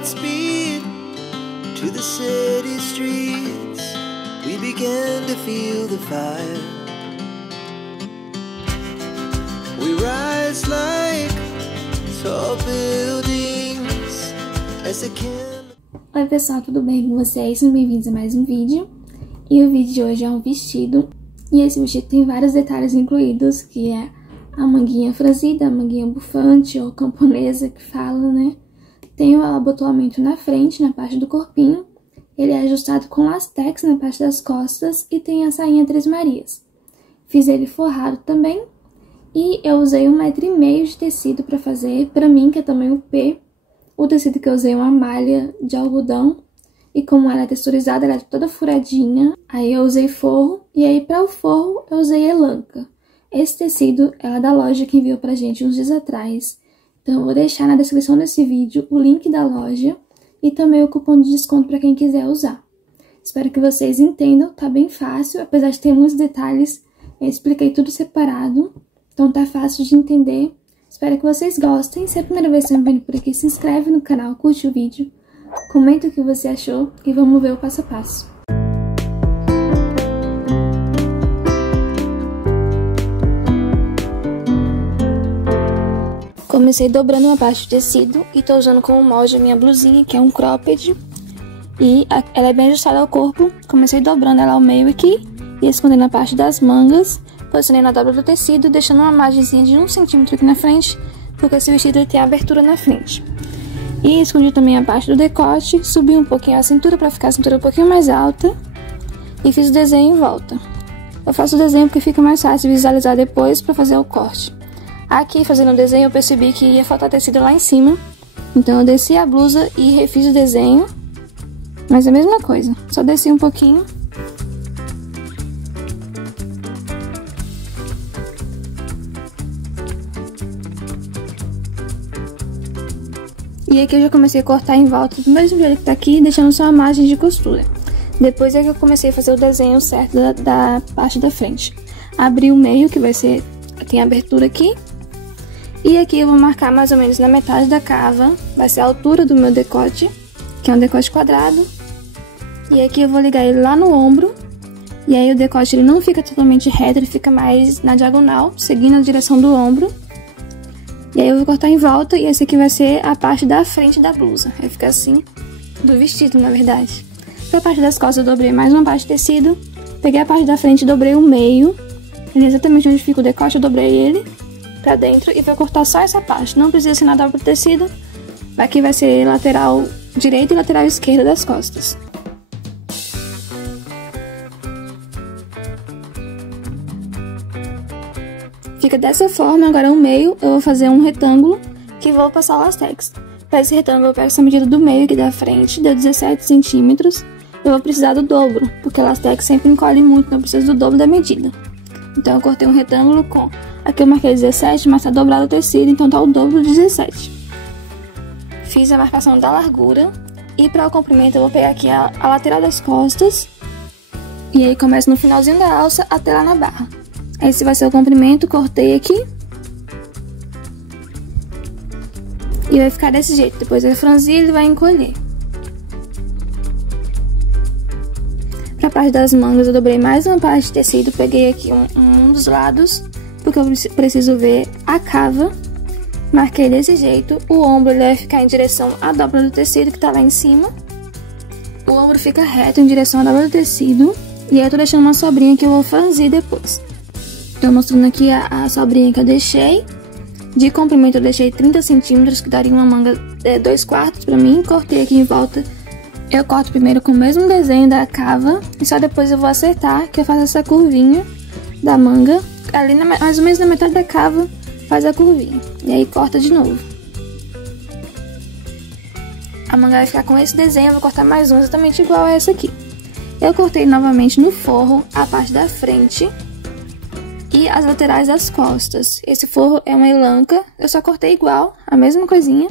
Godspeed to the city streets. We began to feel the fire. We rise like tall buildings as the Oi pessoal, tudo bem com vocês? Sejam bem-vindos a mais um vídeo. E o vídeo de hoje é um vestido. E esse vestido tem vários detalhes incluídos, que é a manguinha franzida, a manguinha bufante ou camponesa que fala, né? Tem o abotoamento na frente, na parte do corpinho. Ele é ajustado com lastex na parte das costas e tem a sainha Três Marias. Fiz ele forrado também. E eu usei 1,5 m de tecido para fazer, para mim, que é tamanho P. O tecido que eu usei é uma malha de algodão. E como ela é texturizada, ela é toda furadinha. Aí eu usei forro. E aí para o forro eu usei elanca. Esse tecido é da loja que enviou pra gente uns dias atrás. Então eu vou deixar na descrição desse vídeo o link da loja. E também o cupom de desconto para quem quiser usar. Espero que vocês entendam, tá bem fácil. Apesar de ter muitos detalhes, eu expliquei tudo separado. Então tá fácil de entender. Espero que vocês gostem. Se é a primeira vez que estão vendo por aqui, se inscreve no canal, curte o vídeo. Comenta o que você achou e vamos ver o passo a passo. Comecei dobrando uma parte do tecido e tô usando como molde a minha blusinha, que é um cropped. E ela é bem ajustada ao corpo. Comecei dobrando ela ao meio aqui e escondendo a parte das mangas. Posicionei na dobra do tecido, deixando uma margenzinha de 1 cm aqui na frente, porque esse vestido ele tem abertura na frente. E escondi também a parte do decote, subi um pouquinho a cintura para ficar a cintura um pouquinho mais alta. E fiz o desenho em volta. Eu faço o desenho porque fica mais fácil visualizar depois para fazer o corte. Aqui, fazendo o desenho, eu percebi que ia faltar tecido lá em cima. Então eu desci a blusa e refiz o desenho. Mas é a mesma coisa, só desci um pouquinho. E aqui eu já comecei a cortar em volta do mesmo jeito que tá aqui, deixando só a margem de costura. Depois é que eu comecei a fazer o desenho certo da parte da frente. Abri o meio, que vai ser... tem abertura aqui. E aqui eu vou marcar mais ou menos na metade da cava. Vai ser a altura do meu decote, que é um decote quadrado. E aqui eu vou ligar ele lá no ombro. E aí o decote ele não fica totalmente reto, ele fica mais na diagonal, seguindo a direção do ombro. E aí eu vou cortar em volta e esse aqui vai ser a parte da frente da blusa. Vai ficar assim, do vestido, na verdade. Pra parte das costas eu dobrei mais uma parte de tecido. Peguei a parte da frente e dobrei o meio. Exatamente onde fica o decote eu dobrei ele pra dentro e vou cortar só essa parte. Não precisa ser nada pro tecido. Aqui vai ser lateral direita e lateral esquerda das costas. Fica dessa forma. Agora o meio eu vou fazer um retângulo que vou passar o lastex. Para esse retângulo eu pego essa medida do meio aqui da frente, deu 17 centímetros. Eu vou precisar do dobro, porque o lastex sempre encolhe muito, então eu preciso do dobro da medida. Então eu cortei um retângulo com... Aqui eu marquei 17, mas tá dobrado o tecido, então tá o dobro de 17. Fiz a marcação da largura. E para o comprimento eu vou pegar aqui a lateral das costas. E aí começo no finalzinho da alça até lá na barra. Esse vai ser o comprimento, cortei aqui. E vai ficar desse jeito, depois vai franzir e ele vai encolher. Pra parte das mangas eu dobrei mais uma parte de tecido, peguei aqui um dos lados, porque eu preciso ver a cava. Marquei desse jeito, o ombro ele vai ficar em direção à dobra do tecido que tá lá em cima. O ombro fica reto em direção à dobra do tecido. E aí eu tô deixando uma sobrinha que eu vou franzir depois. Tô mostrando aqui a sobrinha que eu deixei. De comprimento eu deixei 30 centímetros, que daria uma manga 2/4 pra mim. Cortei aqui em volta. Eu corto primeiro com o mesmo desenho da cava. E só depois eu vou acertar, que eu faço essa curvinha da manga. Ali mais ou menos na metade da cava faz a curvinha. E aí corta de novo. A manga vai ficar com esse desenho, eu vou cortar mais um exatamente igual a essa aqui. Eu cortei novamente no forro a parte da frente e as laterais das costas. Esse forro é uma elanca, eu só cortei igual, a mesma coisinha.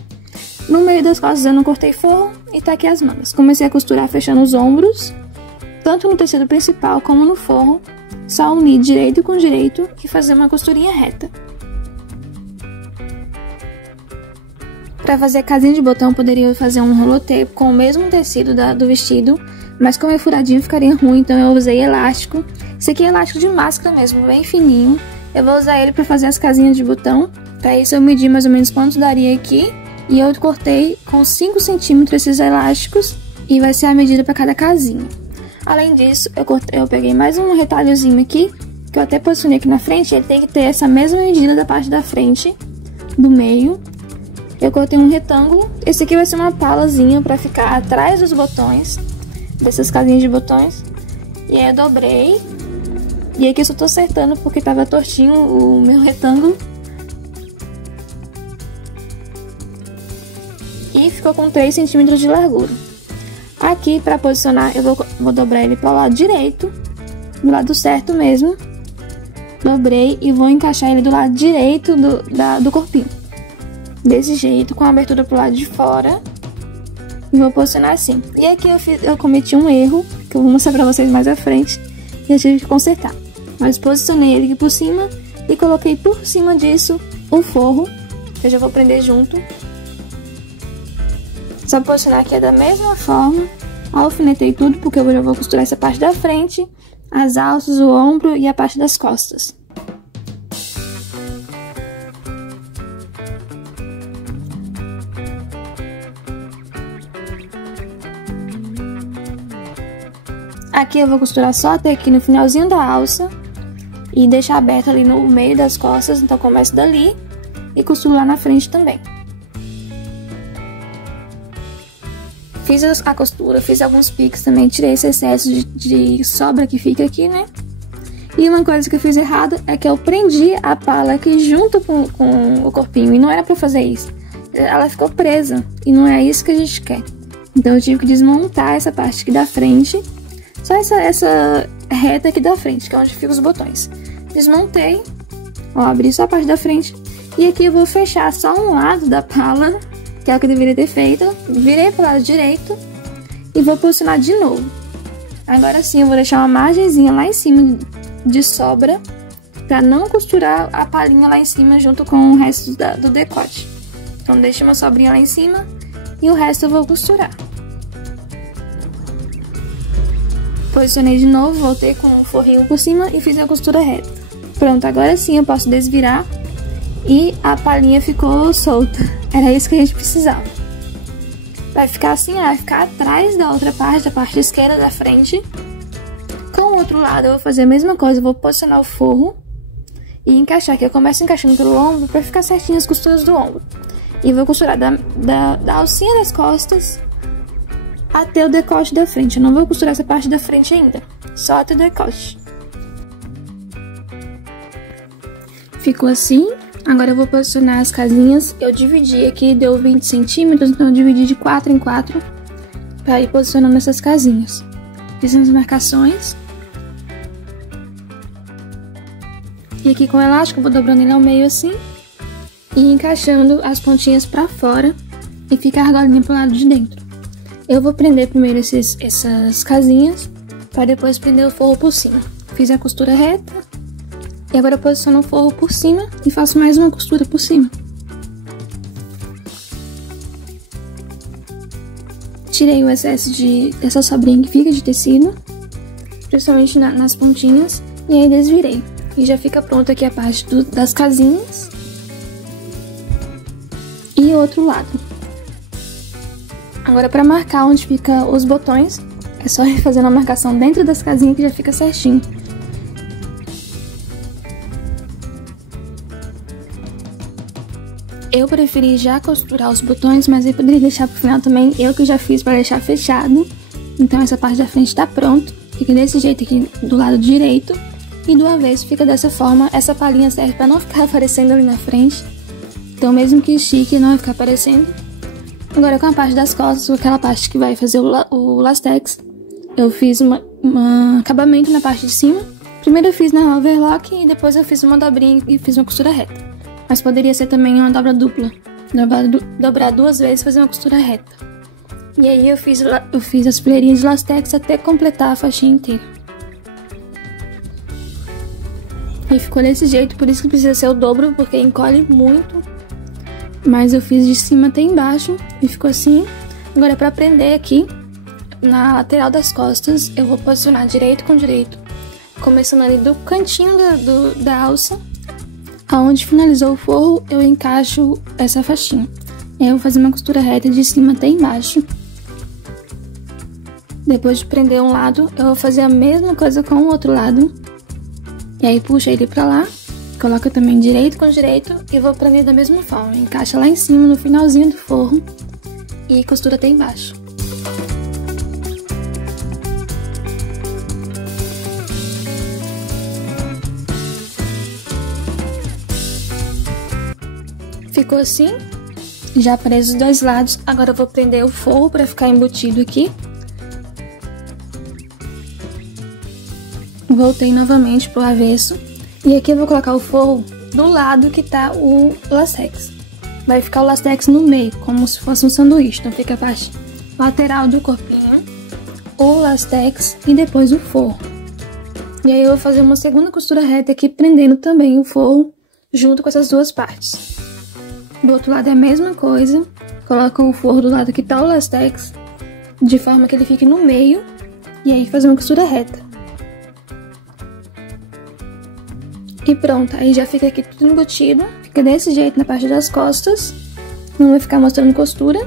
No meio das costas eu não cortei forro e tá aqui as mangas. Comecei a costurar fechando os ombros, tanto no tecido principal como no forro. Só unir direito com direito e fazer uma costurinha reta. Pra fazer a casinha de botão, eu poderia fazer um rolotape com o mesmo tecido do vestido, mas como é furadinho ficaria ruim, então eu usei elástico. Esse aqui é elástico de máscara mesmo, bem fininho. Eu vou usar ele pra fazer as casinhas de botão. Pra isso eu medi mais ou menos quanto daria aqui, e eu cortei com 5 centímetros esses elásticos, e vai ser a medida pra cada casinha. Além disso, eu peguei mais um retalhozinho aqui, que eu até posicionei aqui na frente, ele tem que ter essa mesma medida da parte da frente, do meio. Eu cortei um retângulo, esse aqui vai ser uma palazinha pra ficar atrás dos botões, dessas casinhas de botões. E aí eu dobrei, e aqui eu só tô acertando porque tava tortinho o meu retângulo. E ficou com 3 centímetros de largura. Aqui, pra posicionar, eu vou dobrar ele para o lado direito, do lado certo mesmo. Dobrei e vou encaixar ele do lado direito do corpinho. Desse jeito, com a abertura pro lado de fora. E vou posicionar assim. E aqui eu cometi um erro, que eu vou mostrar pra vocês mais à frente, e eu tive que consertar. Mas posicionei ele aqui por cima e coloquei por cima disso o forro, que eu já vou prender junto. Só posicionar aqui da mesma forma, alfinetei tudo porque eu já vou costurar essa parte da frente, as alças, o ombro e a parte das costas. Aqui eu vou costurar só até aqui no finalzinho da alça e deixar aberto ali no meio das costas, então começo dali e costuro lá na frente também. Fiz a costura, fiz alguns piques também, tirei esse excesso de sobra que fica aqui, né? E uma coisa que eu fiz errado é que eu prendi a pala aqui junto com o corpinho, e não era pra fazer isso. Ela ficou presa, e não é isso que a gente quer. Então eu tive que desmontar essa parte aqui da frente, só essa reta aqui da frente, que é onde ficam os botões. Desmontei, ó, abri só a parte da frente, e aqui eu vou fechar só um lado da pala, que é o que eu deveria ter feito. Virei pro lado direito e vou posicionar de novo. Agora sim eu vou deixar uma margenzinha lá em cima de sobra, pra não costurar a palhinha lá em cima junto com o resto do decote. Então deixa uma sobrinha lá em cima e o resto eu vou costurar. Posicionei de novo, voltei com o forrinho por cima e fiz a costura reta. Pronto, agora sim eu posso desvirar e a palhinha ficou solta. Era isso que a gente precisava. Vai ficar assim, vai ficar atrás da outra parte, da parte esquerda da frente. Com o outro lado eu vou fazer a mesma coisa, eu vou posicionar o forro e encaixar aqui. Eu começo encaixando pelo ombro pra ficar certinho as costuras do ombro. E vou costurar da alcinha das costas até o decote da frente. Eu não vou costurar essa parte da frente ainda, só até o decote. Ficou assim. Agora eu vou posicionar as casinhas. Eu dividi aqui, deu 20 centímetros, então eu dividi de 4 em 4 para ir posicionando essas casinhas. Fiz as marcações. E aqui com o elástico eu vou dobrando ele ao meio assim e encaixando as pontinhas para fora e fica a argolinha pro lado de dentro. Eu vou prender primeiro essas casinhas para depois prender o forro por cima. Fiz a costura reta. E agora eu posiciono o forro por cima e faço mais uma costura por cima. Tirei o excesso dessa sobrinha que fica de tecido, principalmente nas pontinhas, e aí desvirei. E já fica pronta aqui a parte das casinhas e o outro lado. Agora para marcar onde fica os botões, é só ir fazendo a marcação dentro das casinhas que já fica certinho. Eu preferi já costurar os botões, mas eu poderia deixar pro final também. Eu que já fiz para deixar fechado. Então essa parte da frente tá pronto. Fica desse jeito aqui do lado direito. E do avesso fica dessa forma. Essa palhinha serve para não ficar aparecendo ali na frente. Então mesmo que estique, não vai ficar aparecendo. Agora com a parte das costas, aquela parte que vai fazer o lastex, eu fiz um acabamento na parte de cima. Primeiro eu fiz na overlock e depois eu fiz uma dobrinha e fiz uma costura reta. Mas poderia ser também uma dobra dupla. Dobrar 2 vezes e fazer uma costura reta. E aí eu fiz as fileirinhas de lastex até completar a faixinha inteira. E ficou desse jeito, por isso que precisa ser o dobro, porque encolhe muito. mas eu fiz de cima até embaixo e ficou assim. Agora, pra prender aqui, na lateral das costas, eu vou posicionar direito com direito, começando ali do cantinho da alça, aonde finalizou o forro, eu encaixo essa faixinha. Aí eu vou fazer uma costura reta de cima até embaixo. Depois de prender um lado, eu vou fazer a mesma coisa com o outro lado. E aí puxa ele pra lá, coloca também direito com direito e vou prender da mesma forma. Encaixa lá em cima, no finalzinho do forro, e costura até embaixo. Ficou assim, já preso os dois lados. Agora eu vou prender o forro para ficar embutido aqui. Voltei novamente pro avesso. E aqui eu vou colocar o forro do lado que tá o lastex. Vai ficar o lastex no meio, como se fosse um sanduíche. Então fica a parte lateral do corpinho, o lastex e depois o forro. E aí eu vou fazer uma segunda costura reta aqui, prendendo também o forro junto com essas duas partes. Do outro lado é a mesma coisa, coloca o forro do lado que tá o lastex, de forma que ele fique no meio, e aí fazer uma costura reta. E pronto, aí já fica aqui tudo embutido, fica desse jeito na parte das costas, não vai ficar mostrando costura.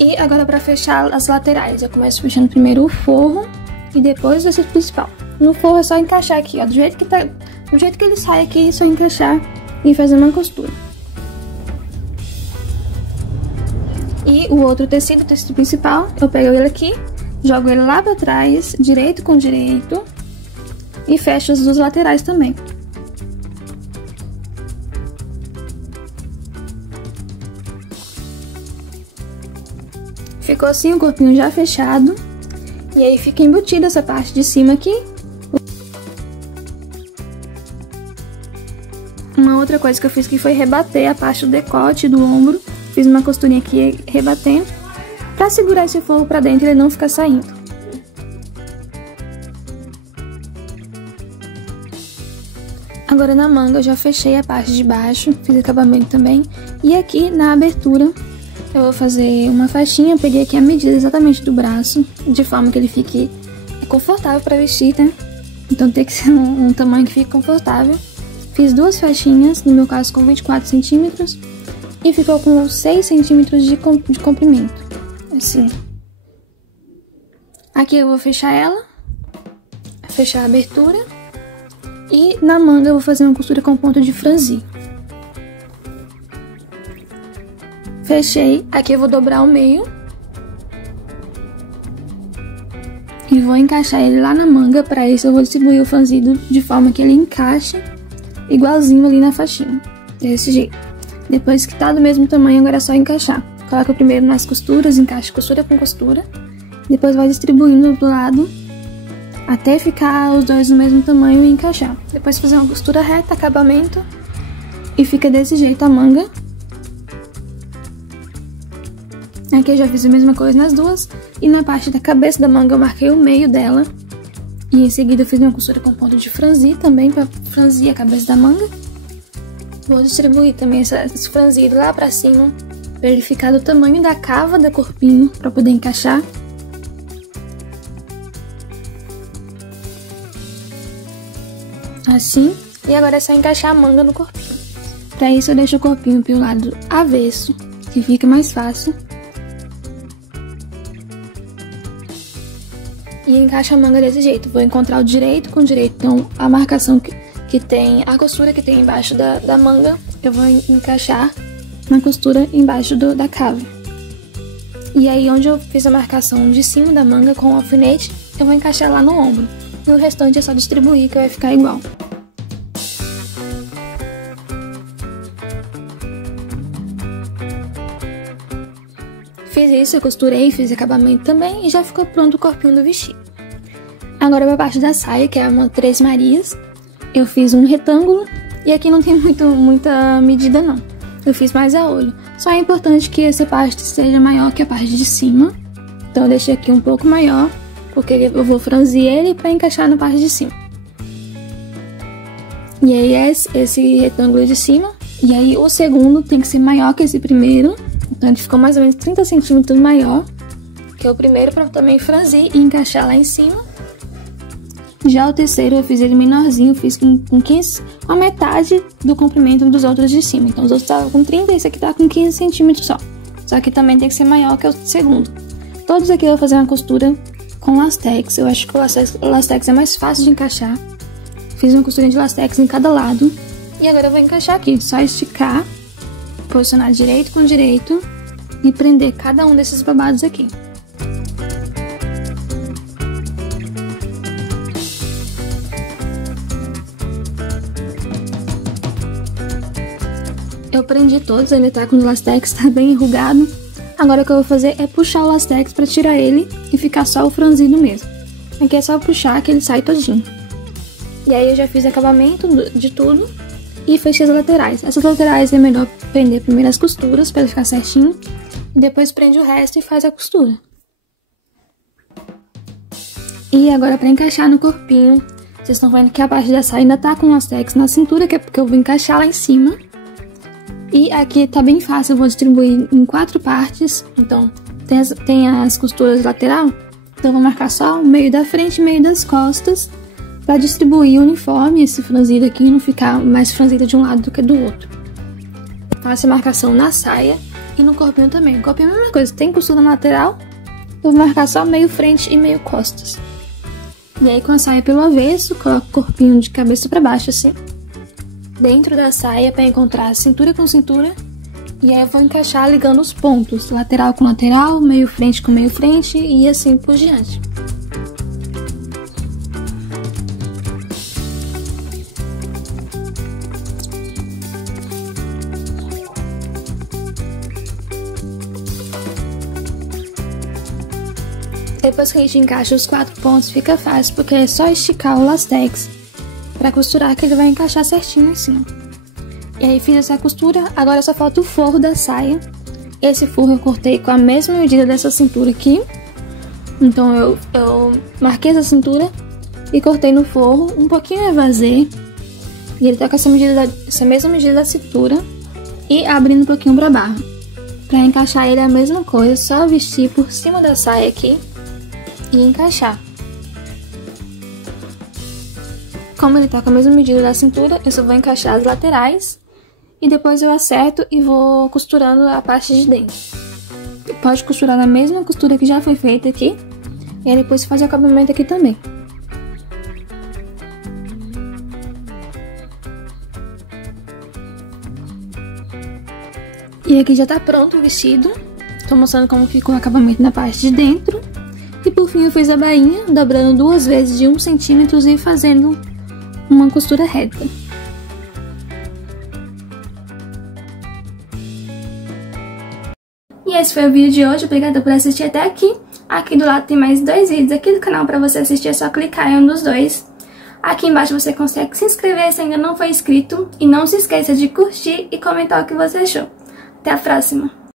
E agora pra fechar as laterais, eu começo fechando primeiro o forro e depois o tecido principal. No forro é só encaixar aqui, ó, do jeito que ele sai aqui, é só encaixar e fazer uma costura. E o outro tecido, o tecido principal, eu pego ele aqui, jogo ele lá pra trás, direito com direito, e fecho as duas laterais também. Ficou assim o corpinho já fechado, e aí fica embutida essa parte de cima aqui. Uma outra coisa que eu fiz aqui foi rebater a parte do decote do ombro. Fiz uma costurinha aqui rebatendo, pra segurar esse forro pra dentro e ele não ficar saindo. Agora na manga eu já fechei a parte de baixo, fiz acabamento também. E aqui na abertura eu vou fazer uma faixinha, peguei aqui a medida exatamente do braço, de forma que ele fique confortável pra vestir, né? Então tem que ser um tamanho que fique confortável. Fiz duas faixinhas, no meu caso com 24 centímetros. E ficou com 6 centímetros de comprimento, assim. Aqui eu vou fechar ela, fechar a abertura. E na manga eu vou fazer uma costura com ponto de franzir. Fechei, aqui eu vou dobrar o meio. E vou encaixar ele lá na manga, para isso eu vou distribuir o franzido de forma que ele encaixe igualzinho ali na faixinha, desse jeito. Depois que tá do mesmo tamanho, agora é só encaixar. Coloca primeiro nas costuras, encaixa costura com costura. Depois vai distribuindo do lado, até ficar os dois no mesmo tamanho e encaixar. Depois fazer uma costura reta, acabamento. E fica desse jeito a manga. Aqui eu já fiz a mesma coisa nas duas. E na parte da cabeça da manga eu marquei o meio dela. E em seguida eu fiz uma costura com ponto de franzir também, pra franzir a cabeça da manga. Vou distribuir também esse franzido lá pra cima, pra ele ficar do tamanho da cava do corpinho, pra poder encaixar. Assim. E agora é só encaixar a manga no corpinho. Pra isso eu deixo o corpinho pelo lado avesso, que fica mais fácil. E encaixa a manga desse jeito. Vou encontrar o direito com o direito, então a marcação que tem, a costura que tem embaixo da manga, eu vou encaixar na costura embaixo da cava. E aí onde eu fiz a marcação de cima da manga com o alfinete, eu vou encaixar lá no ombro. E o restante é só distribuir, que vai ficar igual. Fiz isso, eu costurei, fiz acabamento também e já ficou pronto o corpinho do vestido. Agora pra parte da saia, que é uma 3 Marias. Eu fiz um retângulo e aqui não tem muita medida não. Eu fiz mais a olho. Só é importante que essa parte seja maior que a parte de cima. Então eu deixei aqui um pouco maior, porque eu vou franzir ele para encaixar na parte de cima. E aí esse retângulo de cima E aí o segundo tem que ser maior que esse primeiro. Então ele ficou mais ou menos 30 centímetros maior que o primeiro, pra também franzir e encaixar lá em cima. Já o terceiro eu fiz ele menorzinho, fiz com a metade do comprimento dos outros de cima. Então os outros estavam com 30 e esse aqui tá com 15 centímetros só. Só que também tem que ser maior que o segundo. Todos aqui eu vou fazer uma costura com lastex. Eu acho que o lastex é mais fácil de encaixar. Fiz uma costurinha de lastex em cada lado. E agora eu vou encaixar aqui. Só esticar, posicionar direito com direito e prender cada um desses babados aqui. Eu prendi todos, ele tá com o lastex, tá bem enrugado. Agora o que eu vou fazer é puxar o lastex pra tirar ele e ficar só o franzido mesmo. Aqui é só puxar que ele sai todinho. E aí eu já fiz acabamento de tudo e fechei as laterais. Essas laterais é melhor prender primeiro as costuras pra ele ficar certinho. E depois prende o resto e faz a costura. E agora pra encaixar no corpinho, vocês estão vendo que a parte da saia ainda tá com lastex na cintura, que é porque eu vou encaixar lá em cima. E aqui tá bem fácil, eu vou distribuir em 4 partes. Então, tem as costuras lateral. Então, eu vou marcar só o meio da frente e o meio das costas pra distribuir uniforme, esse franzido aqui não ficar mais franzido de um lado do que do outro. Faço a marcação na saia e no corpinho também. No corpinho é a mesma coisa, tem costura na lateral, eu vou marcar só meio frente e meio costas. E aí, com a saia pelo avesso, coloco o corpinho de cabeça pra baixo, assim, dentro da saia para encontrar cintura com cintura. E aí eu vou encaixar ligando os pontos, lateral com lateral, meio frente com meio frente e assim por diante. Depois que a gente encaixa os 4 pontos fica fácil, porque é só esticar o lastex pra costurar que ele vai encaixar certinho em cima. E aí fiz essa costura, agora só falta o forro da saia. Esse forro eu cortei com a mesma medida dessa cintura aqui. Então eu marquei essa cintura e cortei no forro, um pouquinho evasei. E ele tá com essa mesma medida da cintura e abrindo um pouquinho pra barra. Pra encaixar ele é a mesma coisa, só vestir por cima da saia aqui e encaixar. Como ele tá com a mesma medida da cintura, eu só vou encaixar as laterais e depois eu acerto e vou costurando a parte de dentro. Pode costurar na mesma costura que já foi feita aqui e aí depois faz o acabamento aqui também. E aqui já tá pronto o vestido. Tô mostrando como ficou o acabamento na parte de dentro. E por fim eu fiz a bainha, dobrando 2 vezes de 1 centímetro e fazendo uma costura reta. E esse foi o vídeo de hoje, obrigada por assistir até aqui. Aqui do lado tem mais 2 vídeos aqui do canal pra você assistir, é só clicar em um dos 2. Aqui embaixo você consegue se inscrever se ainda não for inscrito. E não se esqueça de curtir e comentar o que você achou. Até a próxima!